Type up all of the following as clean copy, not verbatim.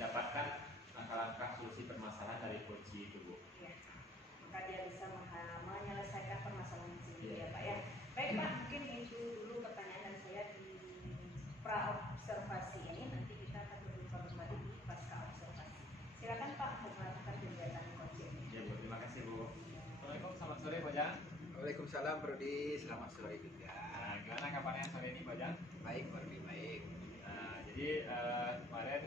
mendapatkan langkah-langkah solusi permasalahan dari coach itu, Bu. Ya. Maka dia bisa menyelesaikan permasalahan sendiri, ya Pak ya. Baik Pak, mungkin itu dulu pertanyaan dari saya di pra observasi ini. Nanti kita akan berjumpa kembali di pasca observasi. Silakan Pak untuk melakukan kegiatan coaching. Ya Bu, terima kasih Bu. Assalamualaikum, selamat sore Pak Jan. Waalaikumsalam Brodi, selamat sore juga. Nah, gimana kabarnya sore ini Pak Jan? Baik Brodi, baik. Nah, jadi kemarin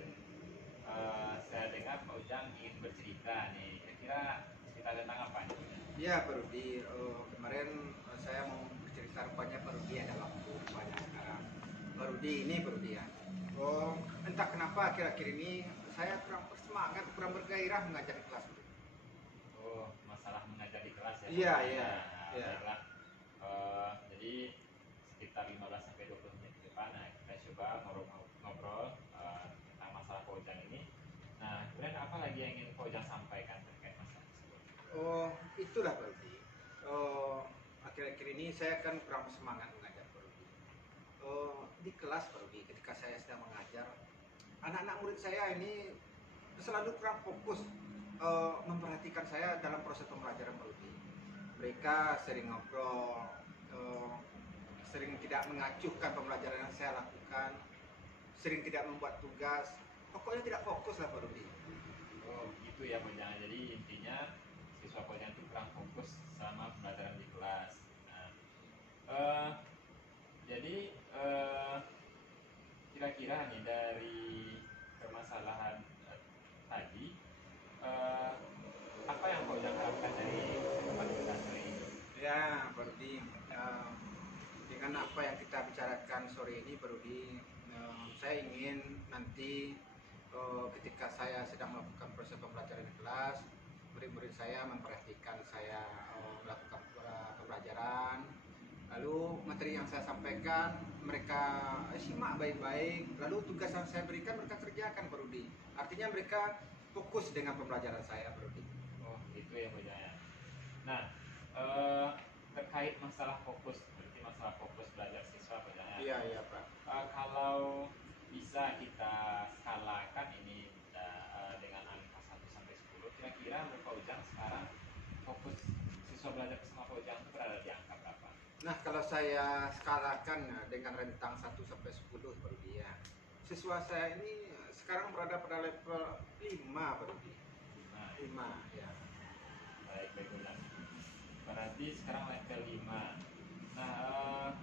saya dengar Pak Ujang ingin bercerita nih, kira-kira cerita tentang apa nih? Ya Brodi, kemarin saya mau bercerita rupanya Brodi ada waktu banyak sekarang. Brodi ini Brodi ya. Entah kenapa akhir-akhir ini saya kurang bersemangat, kurang bergairah mengajar di kelas. Oh, masalah mengajar di kelas ya? Iya, iya. Nah, Ya. baiklah. Jadi sekitar 15-20 menit ke depan, nah, kita coba ngobrol tentang masalah Pak Ujang ini. Nah, kemudian apa lagi yang ingin Pak Ujang sampaikan terkait masalah tersebut? Itulah Brodi. Akhir-akhir ini saya kan kurang semangat mengajar Brodi. Di kelas Brodi, ketika saya sedang mengajar, anak-anak murid saya ini selalu kurang fokus memperhatikan saya dalam proses pembelajaran Brodi. Mereka sering ngobrol, sering tidak mengacuhkan pembelajaran yang saya lakukan, sering tidak membuat tugas, pokoknya tidak fokus lah Brodi. Oh, gitu ya Pak Ujang. Jadi intinya siswa Pak Ujang itu kurang fokus selama pembelajaran di kelas. Nah, jadi kira-kira nih dari permasalahan tadi, apa yang Pak Ujang harapkan dari pertemuan kita sore ini? Ya Brodi, dengan apa yang kita bicarakan sore ini Brodi, saya ingin nanti ketika saya sedang melakukan proses pembelajaran di kelas, murid-murid saya memperhatikan saya melakukan pembelajaran, lalu materi yang saya sampaikan mereka simak baik-baik, lalu tugas yang saya berikan mereka kerjakan Brodi. Artinya mereka fokus dengan pembelajaran saya Brodi. Oh, gitu ya Pak Ujang ya. Nah, terkait masalah fokus, berarti masalah fokus belajar siswa Pak Ujang ya. Iya, iya Pak. Kalau bisa kita skalakan ini dengan angka 1 sampai 10, kira-kira menurut Pak Ujang sekarang fokus siswa belajar bersama Pak Ujang itu berada di angka berapa? Nah, kalau saya skalakan dengan rentang 1 sampai 10 baru dia. Siswa saya ini sekarang berada pada level 5 baru dia. 5 ya. Baik, baik Pak Ujang. Berarti sekarang level 5. Nah,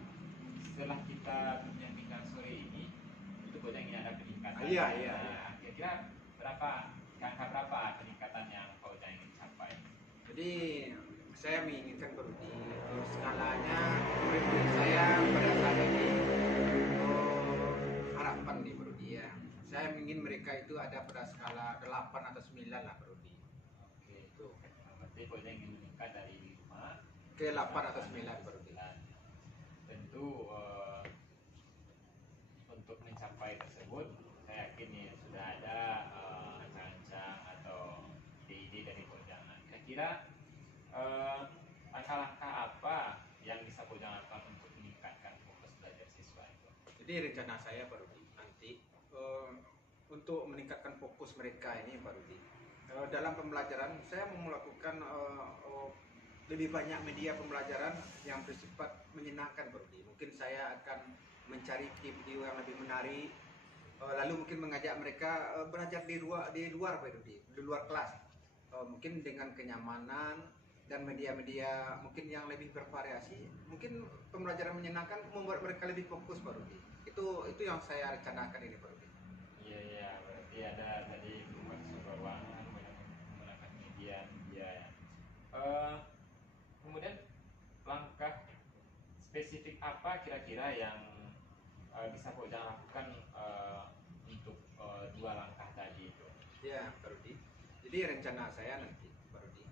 setelah kita menyampaikan sore ini, itu Pak Ujang ini ada peningkatan. Iya, iya, iya. Kira-kira angka berapa peningkatan yang Pak Ujang ingin capai? Jadi saya menginginkan baru di skalanya murid-murid saya pada saat ini harapan nih baru dia. Saya ingin mereka itu ada pada skala 8 atau 9 lah baru di. Oke, itu. Berarti Pak Ujang ingin meningkat dari 5 ke 8 atau 9 baru di. Tentu untuk mencapai tersebut, saya yakin nih sudah ada ancang-ancang atau ide-ide dari Pak Ujang. Kira-kira langkah-langkah apa yang bisa Pak Ujang lakukan untuk meningkatkan fokus belajar siswa itu? Jadi rencana saya baru di nanti untuk meningkatkan fokus mereka ini baru di dalam pembelajaran saya mau melakukan lebih banyak media pembelajaran yang bersifat menyenangkan baru di. Mungkin saya akan mencari video yang lebih menarik, lalu mungkin mengajak mereka belajar di luar baru di luar kelas, mungkin dengan kenyamanan dan media-media mungkin yang lebih bervariasi, mungkin pembelajaran menyenangkan membuat mereka lebih fokus baru di. Itu yang saya rencanakan ini baru di. Iya, berarti ada tadi membuat sebuah ruangan menggunakan media ya. Kemudian langkah spesifik apa kira-kira yang bisa Pak Ujang lakukan untuk dua langkah tadi itu? Ya, Parudi. Jadi rencana saya nanti, Parudi,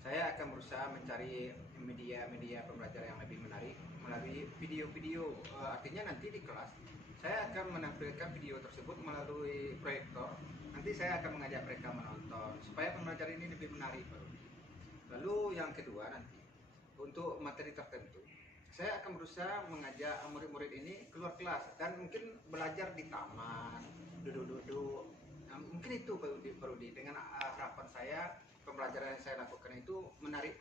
saya akan berusaha mencari media-media pembelajaran yang lebih menarik melalui video-video. Artinya nanti di kelas saya akan menampilkan video tersebut melalui proyektor. Nanti saya akan mengajak mereka menonton supaya pembelajaran ini lebih menarik, Parudi. Lalu yang kedua nanti untuk materi tertentu saya akan berusaha mengajak murid-murid ini keluar kelas dan mungkin belajar di taman, duduk-duduk. Nah, mungkin itu Pak Rudi. Dengan harapan saya pembelajaran yang saya lakukan itu menarik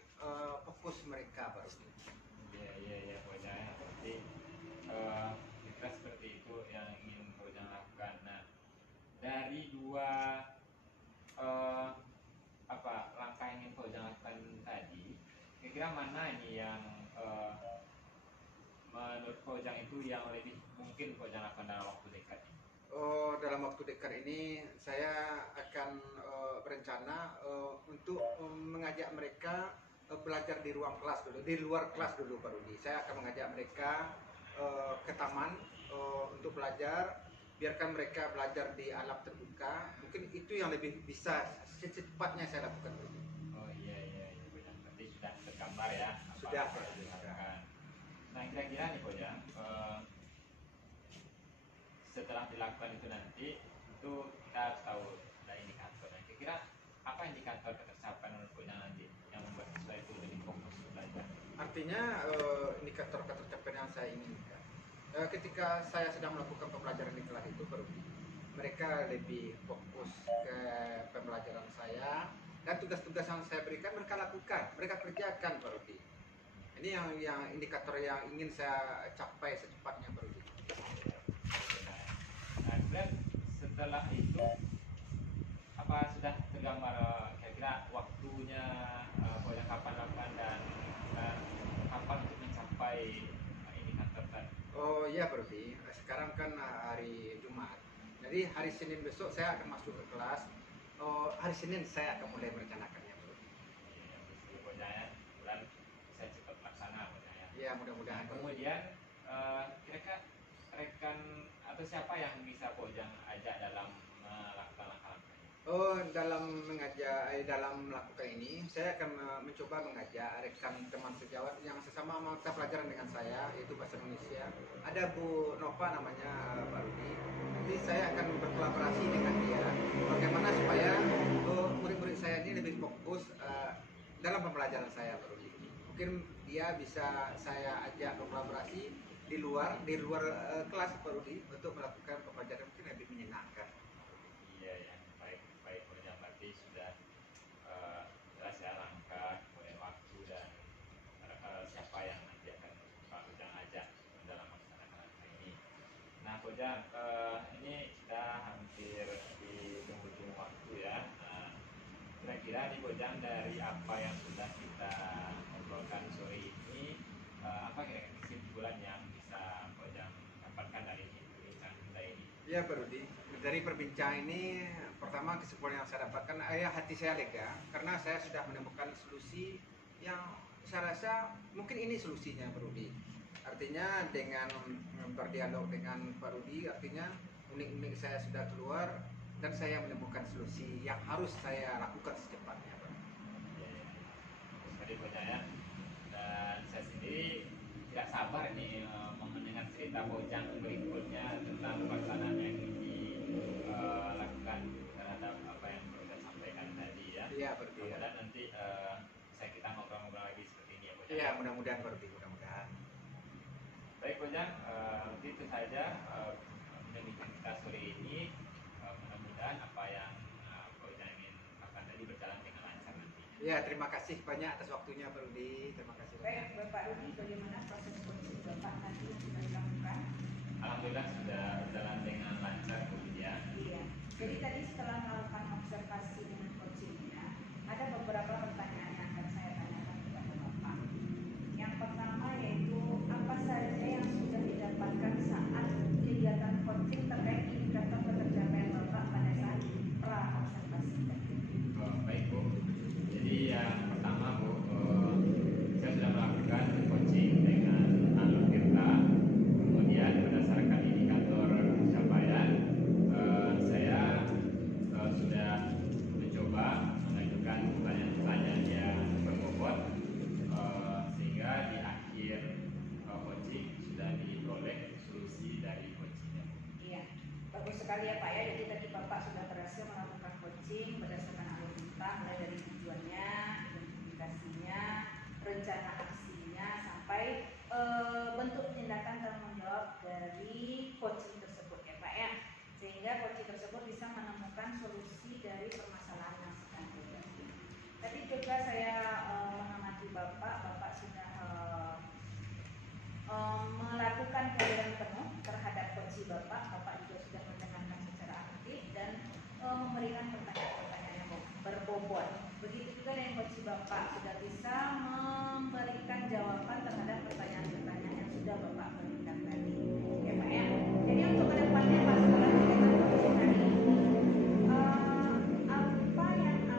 fokus mereka, Pak Rudi. Iya Bojang, berarti kita seperti itu yang ingin Bojang lakukan. Nah, dari dua eh, langkah yang ingin Bojang lakukan tadi, kira-kira mana ini yang menurut Bojang itu yang lebih mungkin Bojang lakukan dalam waktu dekat ini? Oh, dalam waktu dekat ini saya akan berencana untuk mengajak mereka belajar di ruang kelas dulu, di luar kelas dulu, Pak Rudi. Saya akan mengajak mereka ke taman untuk belajar, biarkan mereka belajar di alam terbuka. Mungkin itu yang lebih bisa secepatnya saya lakukan, Pak Rudi. Oh iya Bojang, berarti sudah tergambar ya apa Sudah, yang Pak. dilakukan. Nah kira-kira nih Bojang, setelah dilakukan itu nanti itu kita harus tahu ada indikatornya. Kira-kira apa indikator ketercapaian menurut Bojang nanti yang membuat siswa itu lebih fokus belajar? Artinya indikator ketercapaian yang saya inginkan ketika saya sedang melakukan pembelajaran di kelas itu, baru mereka lebih fokus ke pembelajaran saya dan tugas-tugas yang saya berikan mereka lakukan, mereka kerjakan, Pak Rudi. Ini yang indikator yang ingin saya capai secepatnya, Pak Rudi. Nah kemudian setelah itu apa sudah tergambar kira-kira waktunya Bojang kapan lakukan dan kapan untuk mencapai indikator tadi? Oh iya, Pak Rudi. Sekarang kan hari Jumat. Jadi hari Senin besok saya akan masuk ke kelas. Hari Senin saya akan mulai merencanakannya, Pak Rudi. Iya, mesti Bojang ya, bulan bisa cepat laksana Bojang ya. Ya, mudah-mudahan. Nah, kemudian kira-kira rekan atau siapa yang bisa Bojang ajak dalam melakukan langkah-langkah ini? Oh, dalam melakukan ini, saya akan mencoba mengajak rekan teman sejawat yang sesama mata pelajaran dengan saya, yaitu bahasa Indonesia. Ada Bu Nova namanya, Pak Rudi. Nanti saya akan berkolaborasi dengan dia. Bagaimana supaya murid-murid saya ini lebih fokus dalam pembelajaran saya, Pak Rudi. Mungkin dia bisa saya ajak berkolaborasi di luar kelas, Pak Rudi, untuk melakukan pembelajaran mungkin lebih menyenangkan. Iya baik Bojang, berarti sudah jelas ya langkah kemudian waktu dan siapa yang nanti akan Pak Bojang ajak dalam melaksanakan langkah ini. Nah Bojang, ini kita hampir di penghujung waktu ya. Nah, kira-kira nih Bojang, dari apa yang sudah kita ngobrolkan sore ini, apa kira-kira kesimpulan yang bisa Bojang dapatkan dari perbincangan kita ini? Ya, Pak Rudi, dari perbincangan ini pertama kesimpulan yang saya dapatkan, hati saya lega karena saya sudah menemukan solusi yang saya rasa mungkin ini solusinya, Pak Rudi. Artinya dengan berdialog dengan Pak Rudi, artinya unik-unik saya sudah keluar dan saya menemukan solusi yang harus saya lakukan secepatnya, Pak. Sekali Bojang ya. Dan saya sendiri tidak sabar nih mendengar cerita Bojang berikutnya tentang pelaksanaan yang dilakukan terhadap apa yang Bojang sampaikan tadi ya. Iya, Pak Rudi. Mudah-mudahan nanti bisa kita ngobrol-ngobrol lagi seperti ini ya Bojang. Iya, mudah-mudahan, Pak Rudi, mudah-mudahan. Baik Bojang, nanti itu saja pembicaraan kita sore ini. Mudah-mudahan apa yang Bojang ingin lakukan tadi berjalan dengan lancar nanti. Ya, terima kasih banyak atas waktunya, Pak Rudi. Terima kasih banyak. Baik, Bapak Rudi, bagaimana proses coaching Bapak nanti yang sudah dilakukan? Alhamdulillah sudah berjalan dengan lancar kemudian. Iya. Jadi tadi setelah melakukan observasi dengan coachingnya, ada beberapa pertanyaan yang akan saya tanyakan kepada Bapak. Yang pertama yaitu apa saja yang sudah didapatkan saat kegiatan coaching terkait indikator ketercapaian Bapak pada saat pra observasi tadi? Baik Bu, jadi yang pertama Bu, saya sudah melakukan coaching dengan Alur Tirta. Kemudian berdasarkan indikator pencapaian, saya sudah mencoba mengajukan pertanyaan-pertanyaan yang berbobot, sehingga di akhir coaching sudah diperoleh solusi dari coachingnya. Iya, bagus sekali ya Pak ya. Jadi tadi Bapak sudah berhasil melakukan coaching berdasarkan alur kita, mulai dari tujuannya, identifikasinya, rencana aksinya, sampai dari coaching tersebut ya Pak ya, sehingga coaching tersebut bisa menemukan solusi dari permasalahan yang sedang terjadi. Tadi juga saya mengamati Bapak sudah melakukan kehadiran penuh terhadap coaching Bapak juga sudah mendengarkan secara aktif dan memberikan pertanyaan-pertanyaan yang berbobot. Begitu juga dengan coaching Bapak sudah bisa memberikan jawaban terhadap pertanyaan-pertanyaan yang sudah Bapak berikan tadi. Ya Pak ya. Jadi untuk kedepannya Pak, setelah kegiatan coaching hari ini,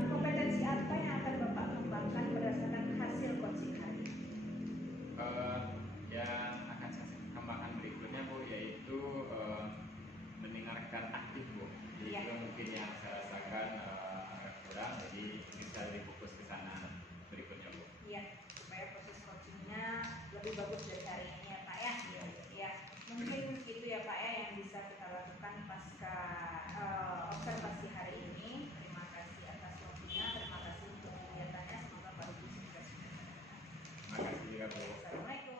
kompetensi apa yang akan Bapak kembangkan berdasarkan hasil coaching hari ini? Yang akan saya kembangkan berikutnya Bu, yaitu mendengarkan aktif Bu. Jadi Iya. itu mungkin yang saya rasakan agak kurang, jadi bisa lebih fokus ke sana berikutnya Bu. Iya, supaya proses coachingnya lebih bagus dari hari ini ya Pak ya. Ya, mungkin itu ya Pak ya yang bisa kita lakukan pasca observasi hari ini. Terima kasih atas waktunya, terima kasih untuk kegiatannya. Semoga Pak Rudy sukses. Terima kasih juga Bu. Assalamualaikum.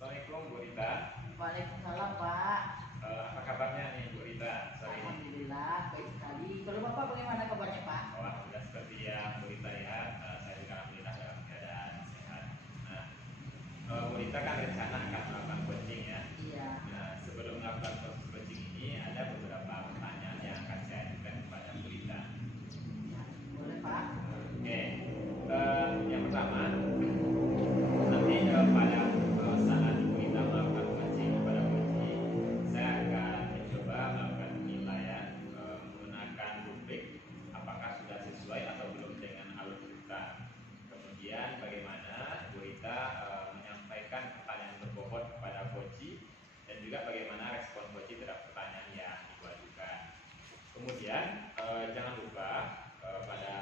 Assalamualaikum Bu Rita. Waalaikumsalam Pak. Apa kabarnya nih Bu Rita sore ini? Alhamdulillah baik sekali. Kalau Bapak bagaimana kabarnya Pak? Wah, sudah seperti yang Bu Rita ya, saya juga alhamdulillah dalam keadaan sehat. Nah, Bu Rita kan rencana akan melakukan coaching ya. Iya. Nah, sebelum melakukan proses coaching ini ada beberapa pertanyaan yang akan saya ajukan kepada Bu Rita. Boleh Pak. Oke, yang pertama, nanti pada saat Bu Rita melakukan coaching kepada coaching, saya akan mencoba melakukan penilaian menggunakan rubrik apakah sudah sesuai atau belum dengan alur cerita. Kemudian bagaimana Bu Rita menyampaikan pertanyaan berbobot kepada coaching dan juga bagaimana respon coaching terhadap pertanyaan yang Ibu ajukan. Kemudian jangan lupa pada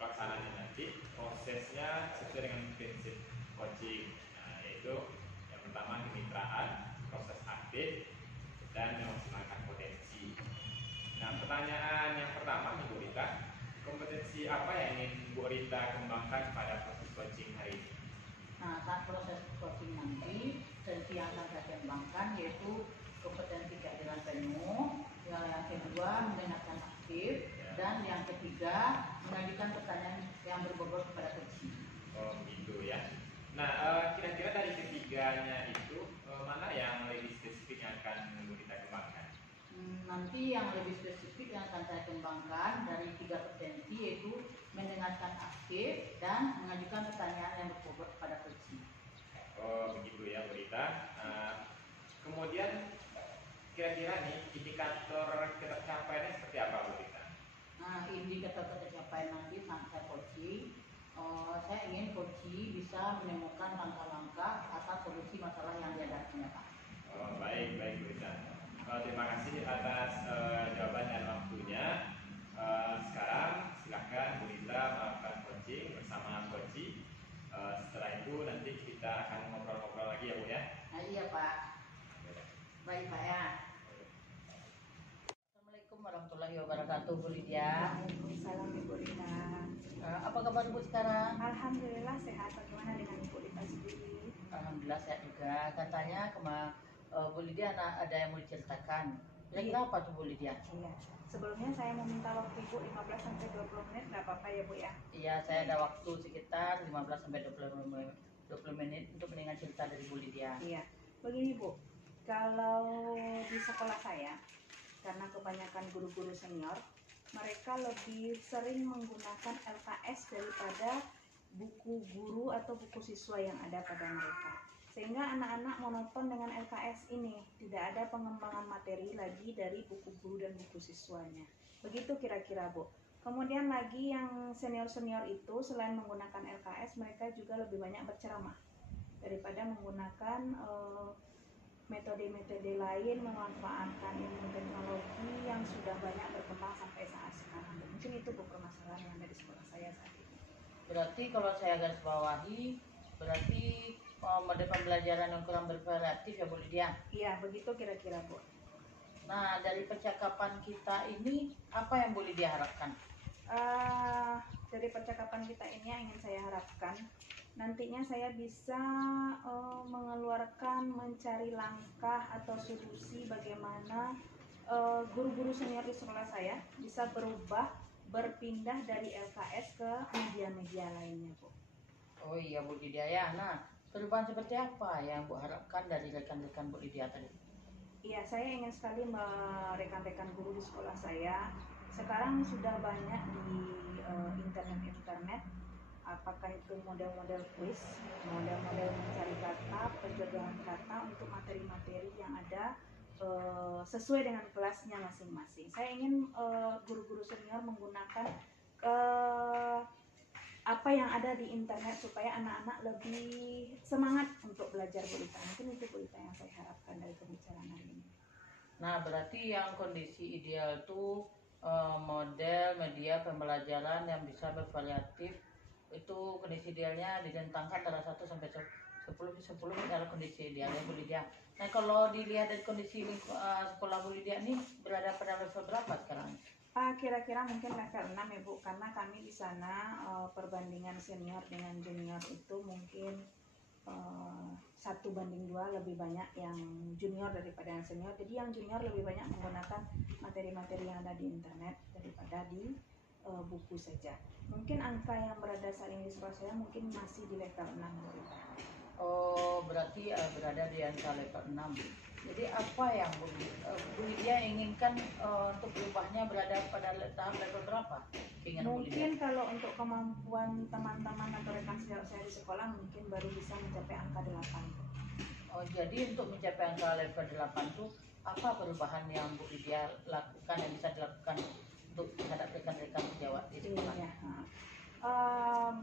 pelaksanaannya nanti prosesnya sesuai dengan prinsip coaching, yaitu yang pertama kemitraan, proses aktif, dan memaksimalkan potensi. Nah, pertanyaan yang pertama nih Bu Rita, kompetensi apa yang ingin Bu Rita kembangkan pada proses coaching hari ini? Nah, saat proses coaching nanti, tentu yang akan saya kembangkan yaitu kompetensi kehadiran penuh, yang kedua mendengarkan aktif, dan yang ketiga mengajukan pertanyaan yang berbobot kepada coaching. Oh gitu ya. Nah, kira-kira dari ketiganya itu mana yang lebih spesifik yang akan Bu Rita kembangkan? Nanti yang lebih spesifik yang akan saya kembangkan dari 3 kompetensi yaitu mendengarkan aktif dan mengajukan pertanyaan yang berbobot kepada coaching. Oh begitu ya Bu Rita. Kemudian kira-kira nih indikator tercapaiannya seperti apa Bu Rita? Nah, indikator tercapaian nanti saat saya coaching, saya ingin coaching bisa menemukan langkah-langkah atas solusi masalah yang dihadapinya Pak. Oh baik Bu Rita. Terima kasih atas jawaban dan waktunya. Sekarang silakan Bu Rita melakukan coaching bersama coaching. Setelah itu nanti kita akan ngobrol-ngobrol lagi ya Bu ya. Nah, iya Pak. Baik Pak ya. Assalamualaikum warahmatullahi wabarakatuh Bu Lydia. Waalaikumsalam Ibu Rita. Apa kabar Bu sekarang? Alhamdulillah sehat. Bagaimana dengan Ibu Rita sendiri? Alhamdulillah sehat juga. Katanya Bu Lydia ada yang mau diceritakan. Kira-kira apa tuh Bu Lydia? Iya. Sebelumnya saya mau minta waktu Ibu 15 sampai 20 menit, nggak apa-apa ya Bu ya? Iya, saya ada waktu sekitar 15 sampai 20 menit untuk mendengar cerita dari Bu Lydia. Iya. Begini Bu, kalau di sekolah saya, karena kebanyakan guru-guru senior, mereka lebih sering menggunakan LKS daripada buku guru atau buku siswa yang ada pada mereka. Sehingga anak-anak monoton dengan LKS ini, tidak ada pengembangan materi lagi dari buku guru dan buku siswanya. Begitu kira-kira Bu. Kemudian lagi yang senior-senior itu selain menggunakan LKS, mereka juga lebih banyak berceramah daripada menggunakan metode-metode lain, memanfaatkan ilmu teknologi yang sudah banyak berkembang sampai saat sekarang. Mungkin itu Bu permasalahan yang ada di sekolah saya saat ini. Berarti kalau saya garis bawahi, berarti mode pembelajaran yang kurang bervariatif ya Bu Lydia? Iya, begitu kira-kira Bu. Nah, dari percakapan kita ini, apa yang Bu Lydia harapkan? Dari percakapan kita ini yang ingin saya harapkan nantinya saya bisa mengeluarkan, mencari langkah atau solusi bagaimana guru-guru senior di sekolah saya bisa berubah, berpindah dari LKS ke media-media lainnya, Bu. Oh iya Bu Lydia ya. Nah, perubahan seperti apa yang Bu harapkan dari rekan-rekan Bu Lydia tadi? Iya, saya ingin sekali rekan-rekan guru di sekolah saya. Sekarang sudah banyak di internet, apakah itu model-model quiz, model-model mencari kata, penjodohan kata untuk materi-materi yang ada sesuai dengan kelasnya masing-masing. Saya ingin guru-guru senior menggunakan apa yang ada di internet supaya anak-anak lebih semangat untuk belajar berita. Mungkin itu berita yang saya harapkan dari pembicaraan hari ini. Nah, berarti yang kondisi ideal itu model media pembelajaran yang bisa bervariatif, itu kondisi idealnya ditentangkan antara 1 sampai 10 adalah kondisi idealnya Bu Lydia. Nah, kalau dilihat dari kondisi sekolah Bu Lydia ini berada pada level berapa sekarang? Kira-kira mungkin level 6 ya Bu, karena kami di sana perbandingan senior dengan junior itu mungkin 1:2, lebih banyak yang junior daripada yang senior. Jadi yang junior lebih banyak menggunakan materi-materi yang ada di internet daripada di buku saja. Mungkin angka yang berada saat ini di sekolah saya mungkin masih di level 6 Bu. Oh, berarti berada di angka level 6. Jadi apa yang Bu Lydia inginkan untuk berubahnya berada pada tahap level berapa? Keinginan Bu Lydia? Mungkin kalau untuk kemampuan teman-teman atau rekan sejawat saya di sekolah mungkin baru bisa mencapai angka 8. Oh, jadi untuk mencapai angka level 8 itu apa perubahan yang Bu Lydia lakukan, yang bisa dilakukan untuk terhadap rekan-rekan sejawat di sekolah? Iya.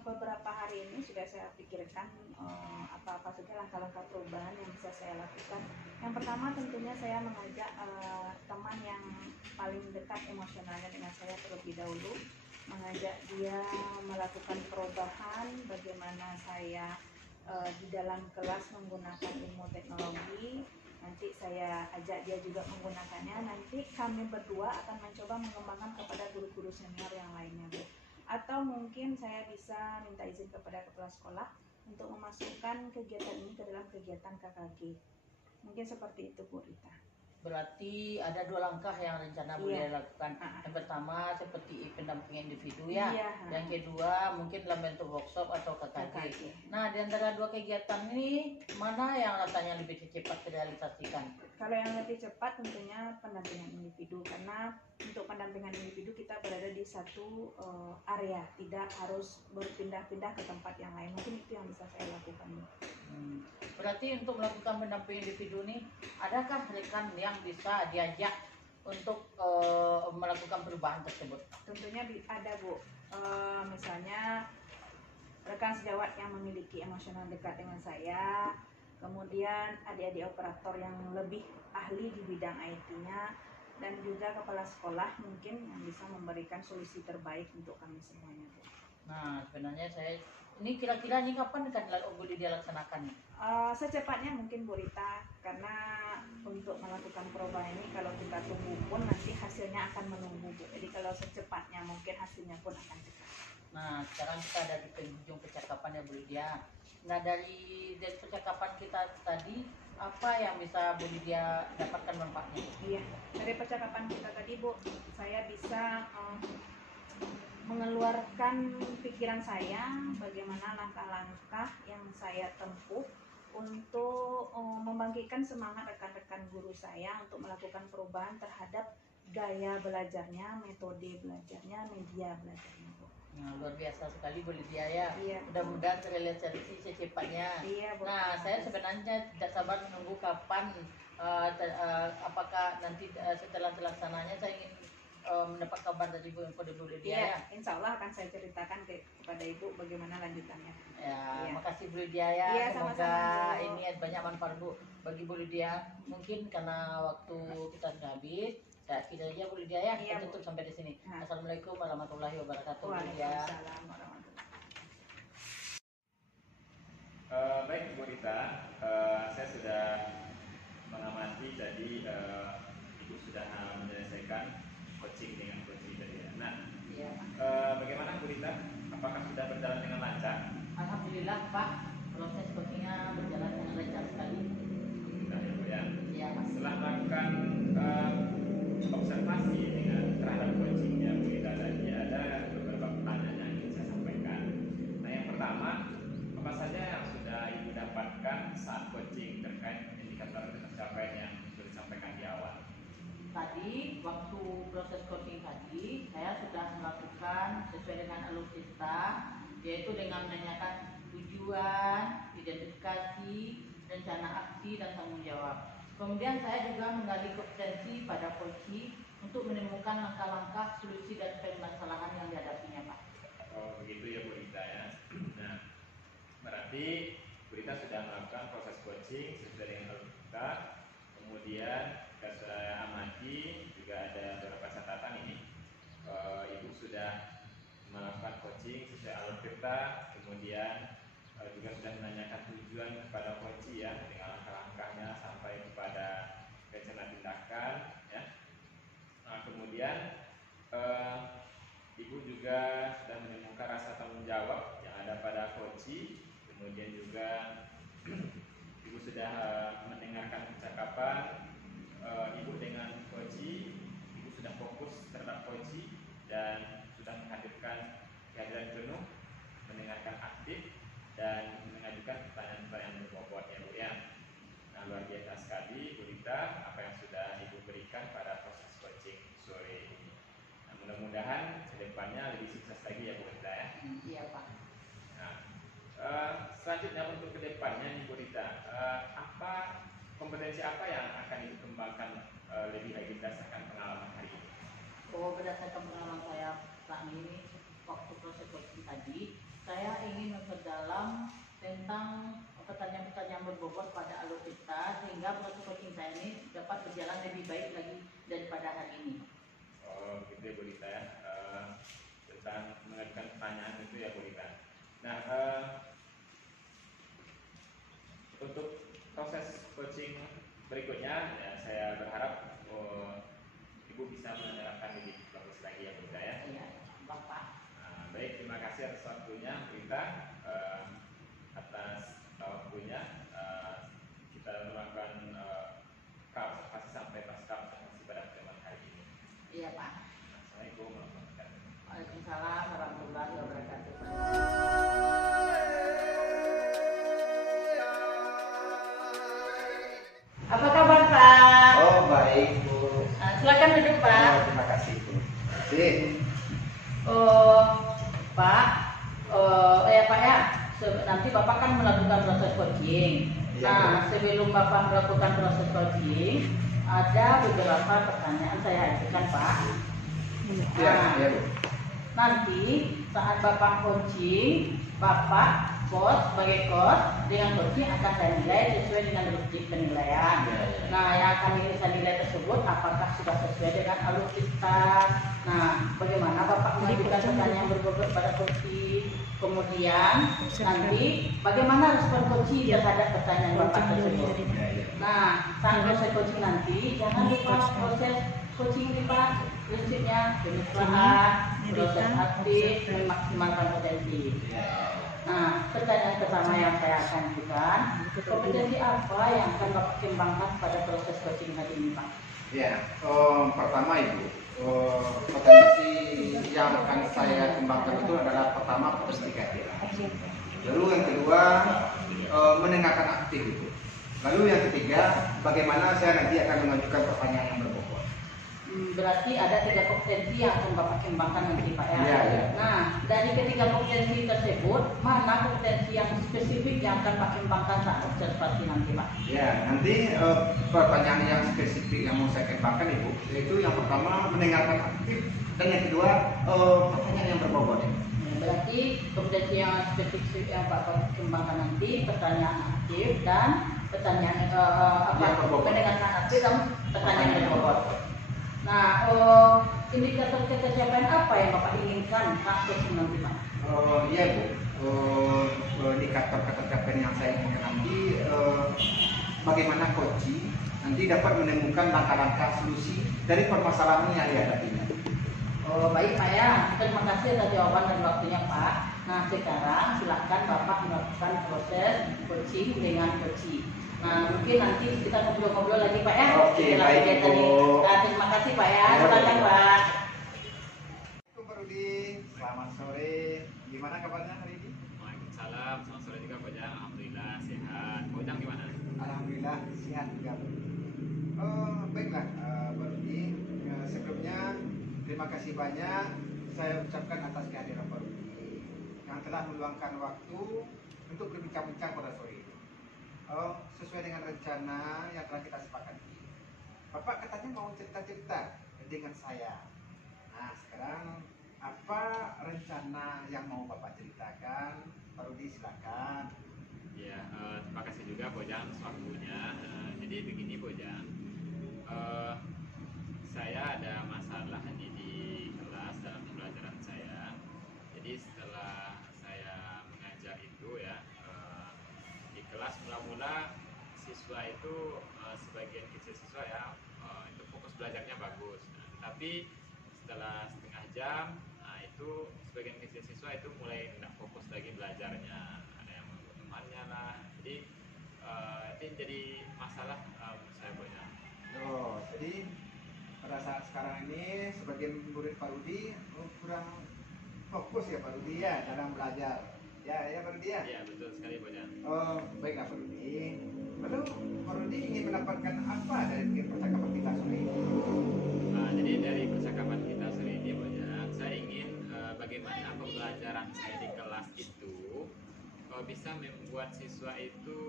Beberapa hari ini sudah saya pikirkan apa-apa saja langkah-langkah perubahan yang bisa saya lakukan. Yang pertama tentunya saya mengajak teman yang paling dekat emosionalnya dengan saya terlebih dahulu, mengajak dia melakukan perubahan bagaimana saya di dalam kelas menggunakan ilmu teknologi. Nanti saya ajak dia juga menggunakannya. Nanti kami berdua akan mencoba mengembangkan kepada guru-guru senior yang lainnya, Bu. Atau mungkin saya bisa minta izin kepada kepala sekolah untuk memasukkan kegiatan ini ke dalam kegiatan KKG. Mungkin seperti itu Bu Rita. Berarti ada 2 langkah yang rencana Bu Lydia lakukan. Yang pertama seperti pendampingan individu ya. Iya. Yang kedua mungkin dalam bentuk workshop atau KKG. Nah, di antara 2 kegiatan ini mana yang rasanya lebih cepat direalisasikan? Kalau yang lebih cepat tentunya pendampingan individu, karena untuk pendampingan individu kita berada di satu area, tidak harus berpindah-pindah ke tempat yang lain. Mungkin itu yang bisa saya lakukan. Berarti untuk melakukan pendampingan individu ini, adakah rekan yang bisa diajak untuk melakukan perubahan tersebut? Tentunya ada Bu. Misalnya rekan sejawat yang memiliki emosional dekat dengan saya, kemudian adik-adik operator yang lebih ahli di bidang IT-nya, dan juga kepala sekolah mungkin yang bisa memberikan solusi terbaik untuk kami semuanya, Bu. Nah, sebenarnya ini kira-kira ini kapan akan Bu Lydia laksanakan? Secepatnya mungkin Bu Rita, karena untuk melakukan perubahan ini kalau kita tunggu pun nanti hasilnya akan menunggu, Bu. Jadi kalau secepatnya mungkin hasilnya pun akan cepat. Nah, sekarang kita ada di penghujung percakapan ya Bu Lydia. Nah, dari percakapan kita tadi, apa yang bisa Bu Lydia dapatkan manfaatnya? Iya, dari percakapan kita tadi Bu, saya bisa mengeluarkan pikiran saya bagaimana langkah-langkah yang saya tempuh untuk membangkitkan semangat rekan-rekan guru saya untuk melakukan perubahan terhadap gaya belajarnya, metode belajarnya, media belajarnya, Bu. Nah, luar biasa sekali Bu Lydia ya. Iya. Mudah-mudahan terrealisasi secepatnya. Iya, Bu. Nah, saya sebenarnya tidak sabar menunggu kapan apakah nanti setelah terlaksananya saya ingin mendapat kabar dari Bu Lydia Iya, ya. insya Allah akan saya ceritakan kepada Ibu bagaimana lanjutannya. Ya, Iya. makasih Bu Lydia ya. Iya, Semoga sama-sama, Bu. ini banyak manfaat Bu bagi Bu Lydia. Mungkin karena waktu kita sudah habis, saya akhiri aja Bu Lydia ya. Iya, Kita Bu. tutup sampai di sini. Nah. Assalamualaikum warahmatullahi wabarakatuh Bu Lydia. Waalaikumsalam warahmatullahi wabarakatuh. Baik Bu Rita, saya sudah mengamati tadi Ibu sudah menyelesaikan coaching dengan coaching tadi ya. Nah, Iya. bagaimana Bu Rita? Apa apakah sudah berjalan dengan lancar? Alhamdulillah Pak, proses coachingnya berjalan dengan lancar sekali. Nah, ya, Bu, ya. Iya Pak. Setelah melakukan observasi dengan terhadap coachingnya Bu Rita tadi, ada beberapa pertanyaan yang ingin saya sampaikan. Nah, yang pertama, apa saja yang sudah Ibu dapatkan saat coaching terkait indikator tercapaian yang sudah disampaikan di awal? Tadi waktu proses coaching tadi saya sudah melakukan sesuai dengan alutsista, yaitu dengan menanyakan tujuan, identifikasi, rencana aksi dan tanggung jawab. Kemudian saya juga menggali kompetensi pada coaching untuk menemukan langkah-langkah solusi dan permasalahan yang dihadapinya Pak. Oh, begitu ya Bu Rita ya. Nah, berarti Bu Rita sudah melakukan proses coaching sesuai dengan alutsista. Kemudian saya amati juga ada beberapa catatan ini. Ibu sudah melakukan coaching sesuai alutsista, kemudian juga sudah menanyakan tujuan kepada coach ya dengan langkah-langkahnya sampai kepada rencana tindakan ya. Nah, kemudian Ibu juga sudah menemukan rasa tanggung jawab yang ada pada coach, kemudian juga Ibu sudah mendengarkan percakapan Ibu dengan coach, Ibu sudah fokus terhadap coach dan sudah menghadirkan kehadiran penuh, mendengarkan aktif dan mengajukan pertanyaan-pertanyaan berbobot ya Bu ya. Nah, luar biasa sekali Bu Rita apa yang sudah Ibu berikan pada proses coaching sore ini. Nah, mudah-mudahan kedepannya lebih sukses lagi ya Bu Rita ya. Iya Pak. Nah, selanjutnya untuk kedepannya nih Bu Rita, kompetensi apa yang akan dikembangkan lebih lagi berdasarkan pengalaman hari ini? Oh, berdasarkan pengalaman saya saat ini waktu proses coaching tadi, saya ingin memperdalam tentang pertanyaan-pertanyaan berbobot pada alutsista sehingga proses coaching saya ini dapat berjalan lebih baik lagi daripada hari ini. Oh, gitu ya Bu Rita ya. Tentang mengajukan pertanyaan itu ya Bu Rita. Nah, untuk proses coaching berikutnya ya, saya berharap Ibu bisa menerapkan lebih bagus lagi ya Bu Rita ya. Iya, Bapak. Nah, baik, terima kasih atas waktunya Bu Rita, atas waktunya kita melakukan observasi sampai pasca observasi pada pertemuan hari ini. Iya Pak. Assalamualaikum warahmatullahi wabarakatuh. Waalaikumsalam warahmatullahi wabarakatuh. Apa kabar Pak? Oh baik Bu. Silakan duduk Pak. Oh, terima kasih Bu. Sip. Pak, ya Pak ya, nanti Bapak kan melakukan proses coaching. Iya, Nah, sebelum Bapak melakukan proses coaching, ada beberapa pertanyaan saya ajukan Pak. Iya, Nah, iya Bu. nanti saat Bapak coaching, Bapak coach sebagai coach dengan coaching akan saya nilai sesuai dengan rubrik penilaian. Iya, iya. Nah, yang akan saya nilai tersebut apakah sudah sesuai dengan alutsista. Nah, bagaimana Bapak mengajukan pertanyaan berbobot pada coaching. Kemudian nanti bagaimana respon coaching terhadap pertanyaan Bapak tersebut. Iya, iya. Nah, saat proses coaching nanti jangan lupa proses coaching ini Pak. Prinsipnya kemesraan, proses aktif, memaksimalkan potensi. Nah, pertanyaan pertama yang saya akan ajukan, kompetensi apa yang akan Bapak kembangkan pada proses coaching hari ini Pak? Ya, pertama Ibu, potensi yang akan saya kembangkan itu adalah pertama potensi kehadiran. Lalu yang kedua, mendengarkan aktif itu. Lalu yang ketiga, bagaimana saya nanti akan mengajukan pertanyaan yang berbobot. Berarti ada 3 kompetensi yang akan Bapak kembangkan nanti Pak ya. Iya, iya. Nah, dari ketiga kompetensi tersebut, mana kompetensi yang spesifik yang akan Pak kembangkan saat observasi nanti Pak? Ya, nanti pertanyaan yang spesifik yang mau saya kembangkan Ibu, yaitu yang pertama mendengarkan aktif dan yang kedua pertanyaan yang berbobot. Berarti kompetensi yang spesifik yang Bapak kembangkan nanti pertanyaan aktif dan pertanyaan Yang berbobot. mendengarkan aktif dan pertanyaan yang berbobot. Nah, indikator kecapaian apa yang Bapak inginkan saat coaching nanti Pak? Iya Bu, indikator ketercapaian yang saya inginkan nanti bagaimana coaching nanti dapat menemukan langkah-langkah solusi dari permasalahan yang dihadapinya. Oh, baik Pak ya, terima kasih atas jawaban dan waktunya Pak. Nah sekarang silakan Bapak melakukan proses coaching dengan coaching. Nah mungkin nanti kita ngobrol-ngobrol lagi Pak ya. Oke, Setelah baik, kegiatan Bu. ini. Nah, terima kasih Pak ya, silakan Pak. Assalamualaikum Pak Rudi, selamat sore. Gimana kabarnya hari ini? Waalaikumsalam, selamat sore juga Pak Ujang. Alhamdulillah sehat. Pak Ujang gimana? Alhamdulillah sehat juga Pak Rudi. Baiklah Pak Rudi, sebelumnya terima kasih banyak saya ucapkan atas kehadiran Pak Rudi yang telah meluangkan waktu untuk berbincang-bincang pada sore ini. Sesuai dengan rencana yang telah kita sepakati, Bapak katanya mau cerita-cerita dengan saya. Nah, sekarang apa rencana yang mau Bapak ceritakan? Pak Rudi silakan. Ya, terima kasih juga Pak Ujang atas waktunya. Jadi begini Pak Ujang, Eh, saya ada masalah nih di kelas dalam pembelajaran saya. Jadi setelah saya mengajar itu ya, di kelas mula-mula siswa itu sebagian kecil siswa ya itu fokus belajarnya bagus. Nah, tapi setelah setengah jam, nah itu sebagian kecil siswa itu mulai tidak fokus lagi belajarnya. Ada yang mengganggu temannya lah. Jadi ini jadi masalah menurut saya banyak. Oh, jadi pada saat sekarang ini sebagian murid Pak Rudi kurang fokus ya Pak Rudi ya dalam belajar. Ya Pak Rudi ya. Iya betul sekali banyak. Oh, baiklah Pak Rudi. Lalu Pak Rudi ingin mendapatkan apa dari percakapan kita sore ini? Jadi dari percakapan kita sore ini banyak, saya ingin bagaimana pembelajaran saya di kelas itu bisa membuat siswa itu